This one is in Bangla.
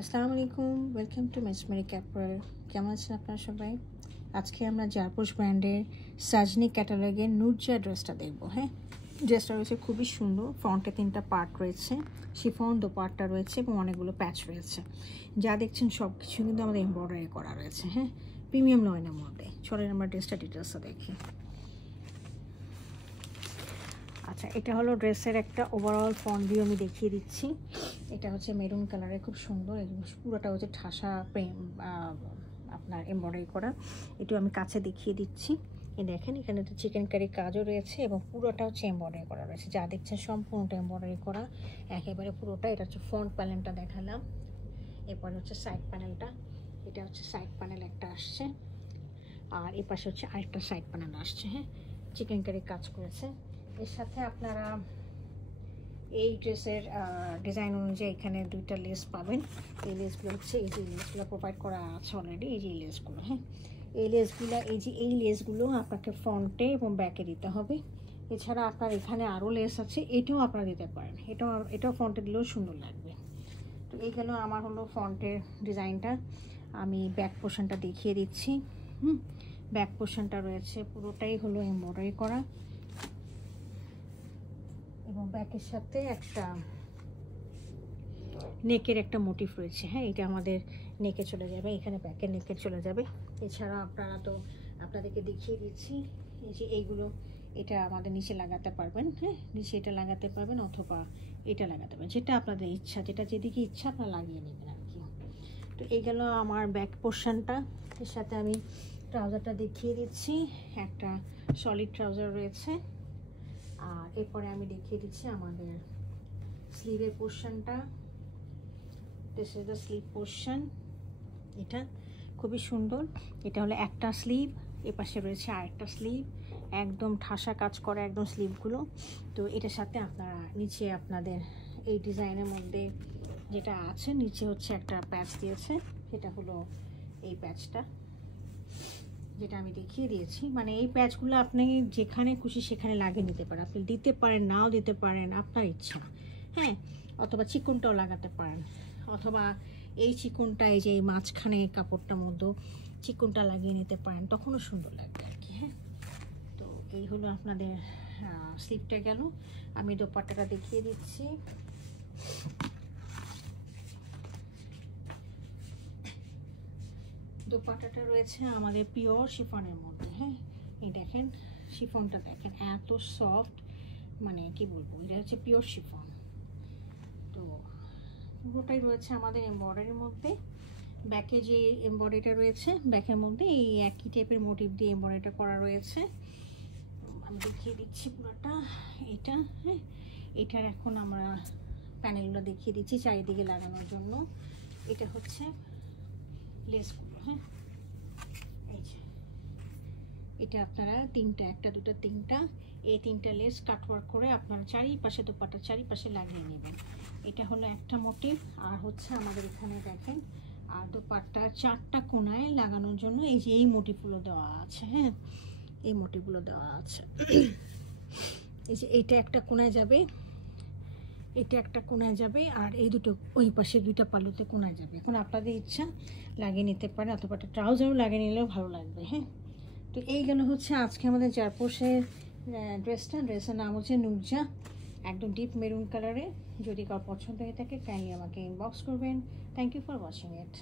আসসালামু আলাইকুম, ওয়েলকাম টু মেসমেরিক অ্যাপারেল। কেমন আছেন আপনারা সবাই? আজকে আমরা জারপোশ ব্র্যান্ডের সাজনি ক্যাটালগের নুরজা ড্রেসটা দেখবো। হ্যাঁ, ড্রেসটা রয়েছে খুবই সুন্দর। ফ্রন্টে 3টা পার্ট রয়েছে, শিফন দোপাট্টা রয়েছে এবং অনেকগুলো প্যাচ রয়েছে। যা দেখছেন সব কিছু কিন্তু আমাদের এমব্রয়ডারি করা রয়েছে। হ্যাঁ, প্রিমিয়াম লাইনের মধ্যে। চলেন আমরা ড্রেসটা ডিটেলসটা দেখি। আচ্ছা, এটা হলো ড্রেসের একটা ওভারঅল ফ্রন্ট ভিউ আমি দেখিয়ে দিচ্ছি। এটা হচ্ছে মেরুন কালারে, খুব সুন্দর। পুরোটা হচ্ছে ঠাসা আপনার এমব্রয়ডারি করা। এটাও আমি কাছে দেখিয়ে দিচ্ছি। দেখেন এখানে তো চিকেন কারি কাজও রয়েছে এবং পুরোটা হচ্ছে এমব্রয়ডারি করা রয়েছে। যা দেখছেন সম্পূর্ণটা এমব্রয়ডারি করা, একেবারে পুরোটা। এটা হচ্ছে ফ্রন্ট প্যানেলটা দেখালাম। এরপরে হচ্ছে সাইড প্যানেলটা। এটা হচ্ছে সাইড প্যানেল একটা আসছে, আর এ পাশে হচ্ছে আরেকটা সাইড প্যানেল আসছে। হ্যাঁ, চিকেন কারি কাজ করেছে। এর সাথে আপনারা এই ড্রেসের ডিজাইন অনুযায়ী এখানে 2টা লেস পাবেন। এই লেসগুলো হচ্ছে এই যে লেসগুলো প্রোভাইড করা আছে অলরেডি। এই যে এই লেসগুলো, হ্যাঁ, এই লেসগুলো আপনাকে ফ্রন্টে এবং ব্যাকে দিতে হবে। এছাড়া আপনার এখানে আরও লেস আছে, এটাও আপনারা দিতে পারেন। এটাও ফ্রন্টে দিলেও সুন্দর লাগবে। তো এই গেল আমার হলো ফ্রন্টের ডিজাইনটা। আমি ব্যাক পোর্শনটা দেখিয়ে দিচ্ছি। ব্যাক পোর্শনটা রয়েছে পুরোটাই হলো এমব্রয়ডারি করা এবং ব্যাকের সাথে একটা নেকের একটা মোটিভ রয়েছে। হ্যাঁ, এটা আমাদের নেকে চলে যাবে, এখানে ব্যাকের নেকে চলে যাবে। এছাড়া আপনারা তো আপনাদেরকে দেখিয়ে দিচ্ছি, এই যে এইগুলো, এটা আমাদের নিচে লাগাতে পারবেন। হ্যাঁ, নিচে এটা লাগাতে পারবেন অথবা এটা লাগাতে পারবেন, যেটা আপনাদের ইচ্ছা, যেটা যেদিকে ইচ্ছা আপনারা লাগিয়ে নেবেন আর কি। তো এই গেল আমার ব্যাক পোর্শনটা। এর সাথে আমি ট্রাউজারটা দেখিয়ে দিচ্ছি। একটা সলিড ট্রাউজার রয়েছে। আর এরপরে আমি দেখিয়ে দিচ্ছি আমাদের স্লিভের পোর্শনটা। This is the sleeve portion. এটা খুবই সুন্দর। এটা হলো একটা স্লিভ, এ পাশে রয়েছে আরেকটা স্লিভ, একদম ঠাসা কাজ করা একদম স্লিভগুলো। তো এটার সাথে আপনারা নিচে আপনাদের এই ডিজাইনের মধ্যে যেটা আছে, নিচে হচ্ছে একটা প্যাচ দিয়েছে। সেটা হলো এই প্যাচটা, যেটা আমি দেখিয়ে দিয়েছি। মানে এই প্যাচগুলো আপনি যেখানে খুশি সেখানে লাগিয়ে নিতে পারেন। আপনি দিতে পারেন, নাও দিতে পারেন, আপনার ইচ্ছা। হ্যাঁ, অথবা চিকনটাও লাগাতে পারেন, অথবা এই চিকনটা এই যে এই মাঝখানে কাপড়টার মধ্যে চিকনটা লাগিয়ে নিতে পারেন, তখনও সুন্দর লাগবে আর কি। হ্যাঁ, তো এই হলো আপনাদের স্লিভটা গেল। আমি দোপাট্টাটা দেখিয়ে দিচ্ছি। দোপাট্টাটা রয়েছে আমাদের পিওর শিফনের মধ্যে। হ্যাঁ, এই দেখেন শিফনটা দেখেন, এত সফট, মানে কি বলবো, এটা হচ্ছে পিওর শিফন। তো পুরোটাই রয়েছে আমাদের এমব্রয়ডারির মধ্যে। ব্যাকে যে এমব্রয়ডারিটা রয়েছে, ব্যাকের মধ্যে এই একই টাইপের মোটিভ দিয়ে এমব্রয়ডারিটা করা রয়েছে। আমি দেখিয়ে দিচ্ছি পুরোটা এটা। হ্যাঁ, এটার এখন আমরা প্যানেলগুলো দেখিয়ে দিচ্ছি চারিদিকে লাগানোর জন্য। এটা হচ্ছে লেসগুলো। হ্যাঁ, এই যে এটা আপনারা 3টা, 1টা 2টা 3টা, এই 3টা লেস কাটওয়ার্ক করে আপনারা চারিপাশে দোপাট্টার চারিপাশে লাগিয়ে নেবেন। এটা হলো একটা মোটিভ। আর হচ্ছে আমাদের এখানে দেখেন, আর দোপাট্টার 4টা কোণায় লাগানোর জন্য এই যে এই মোটিভগুলো দেওয়া আছে। হ্যাঁ, এই মোটিভগুলো দেওয়া আছে। এই যে এইটা একটা কোণায় যাবে, এটা একটা কোণায় যাবে, আর এই দুটো ওই পাশে 2টা পালুতে কোণায় যাবে। এখন আপনাদের ইচ্ছা লাগিয়ে নিতে পারেন, অথবা একটা ট্রাউজারও লাগিয়ে নিলেও ভালো লাগবে। হ্যাঁ, তো এই গেল হচ্ছে আজকে আমাদের জারপোশের ড্রেসের নাম হচ্ছে নুরজা, একদম ডিপ মেরুন কালারে। যদি কারো পছন্দ হয়ে থাকে কাইন্ডলি আমাকে ইনবক্স করবেন। Thank you for watching it.